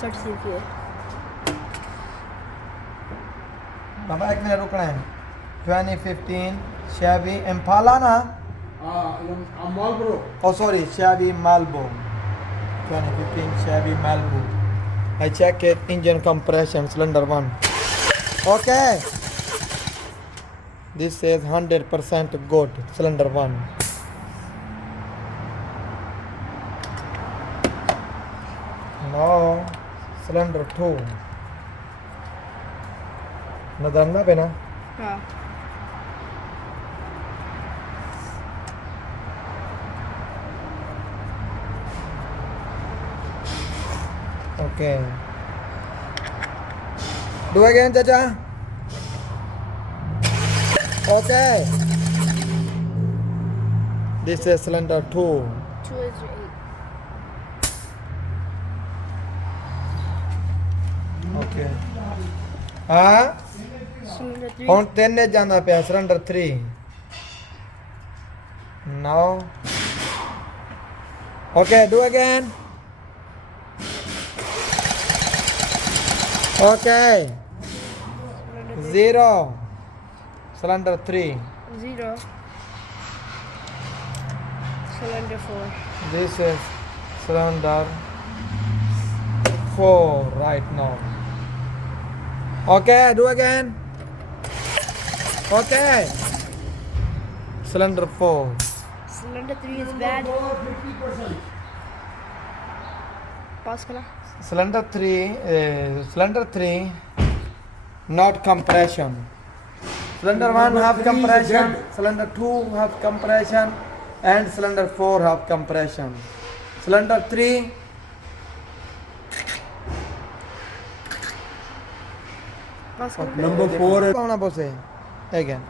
30 की है। बाबा एक मिनट रुकना है 2015 Chevy Impala ना Marlboro. oh sorry Chevy Malibu 2015 Chevy Malibu I check it engine compression cylinder 1 okay this says 100% good cylinder 1 now cylinder 2 नजर पे ना हाँ। okay do again chacha okay this is cylinder 2 2 is 8। okay हाँ Cylinder 3 ਹੁਣ 3 ਨੇ ਜਾਂਦਾ ਪਿਆ cylinder 3 now okay do again okay Cylinder 0 cylinder 3 0 Cylinder 4 this is cylinder 4 right now okay do again okay cylinder 4 Cylinder 3 is bad। Pause करा। cylinder 3 not compression cylinder 1 have compression cylinder 2 have compression and cylinder 4 have compression cylinder 3 Pause करा। Number 4 is कौन बोसे again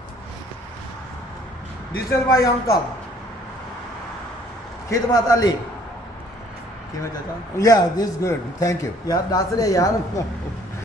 this is my uncle खिदमत अली कि मैं चाचा yeah, this is good. Thank you. यार दस रे यार